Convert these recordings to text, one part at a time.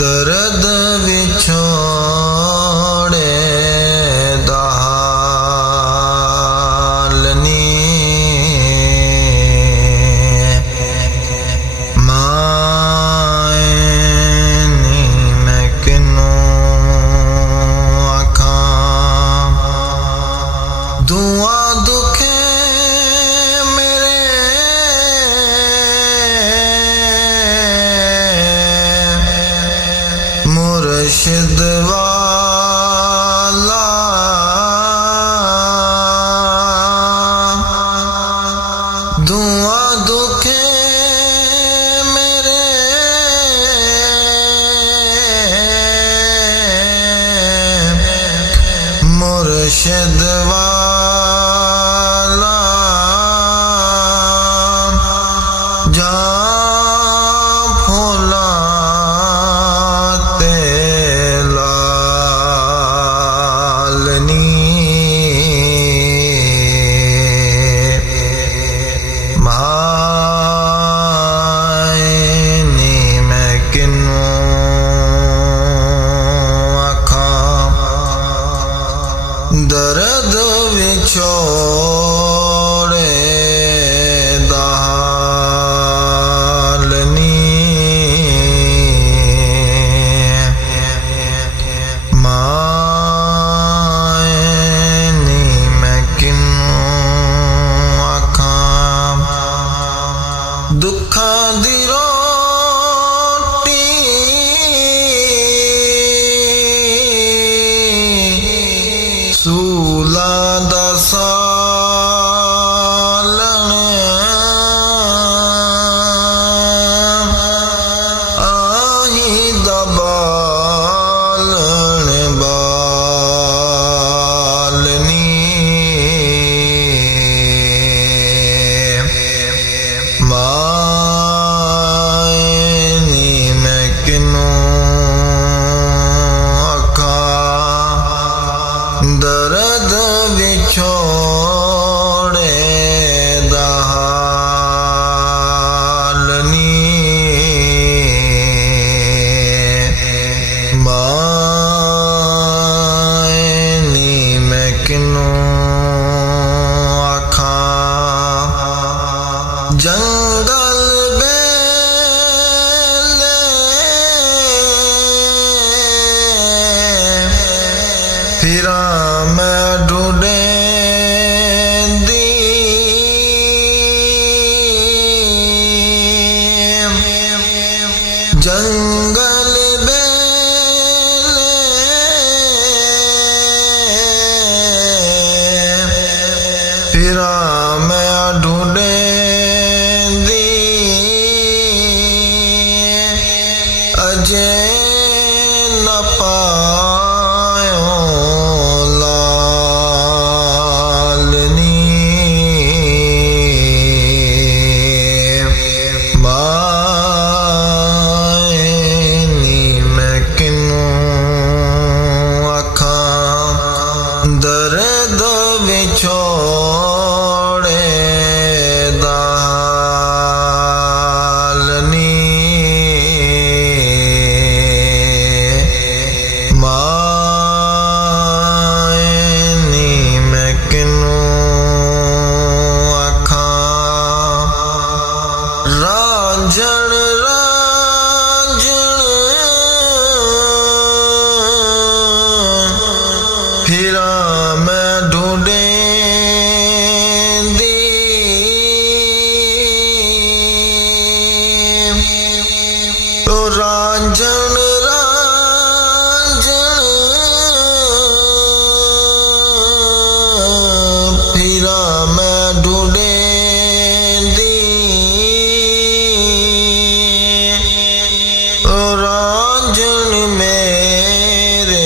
दर्द विछोड़े दा हाल नी माए नी मैं किनूं आखां दुआ दुखे मुर्शिद वाला दुआ दुखे मेरे मुर्शिद वाला जा दर्द विछोड़े दा हाल नी माए नी मैं किनूं आखां दुखां दी सूला दा सालन आही दा बालन बालनी माए नी मैं किनूं दर्द विछोड़े दा हाल नी माए नी मैं किनूं आखां जंगल फिरा मैं ढूंढेंदी जंगल बेले फिरा मैं ढूंढेंदी अजे न पायो दर्द विछोड़े दा हाल नी माए नी मैं किनूं आखां रांझण फिरा मैं ढूंढेंदी तो रांझण फिरा मैं ढूंढेंदी रांझण मेरे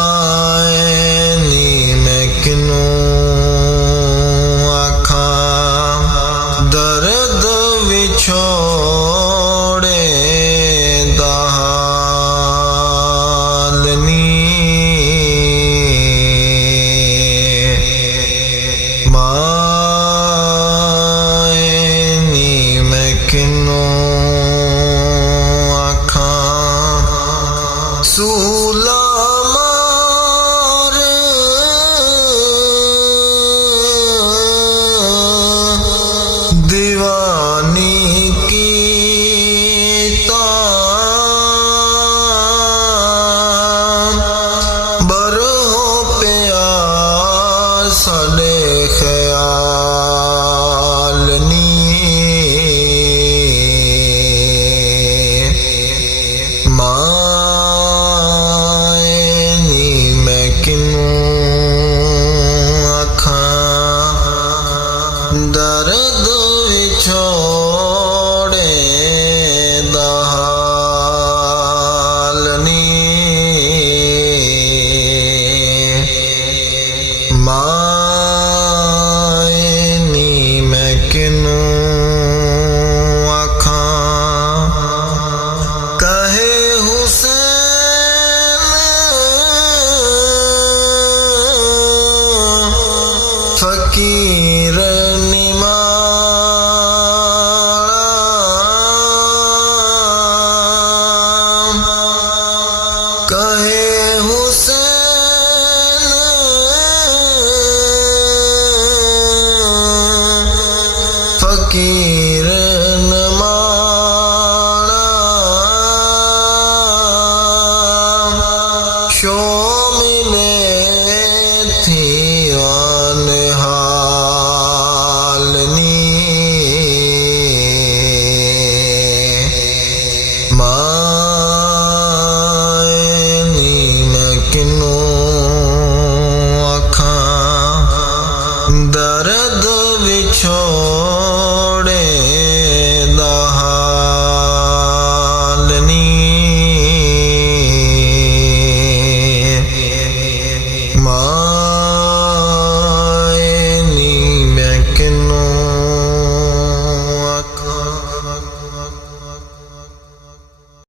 माए नी मैं की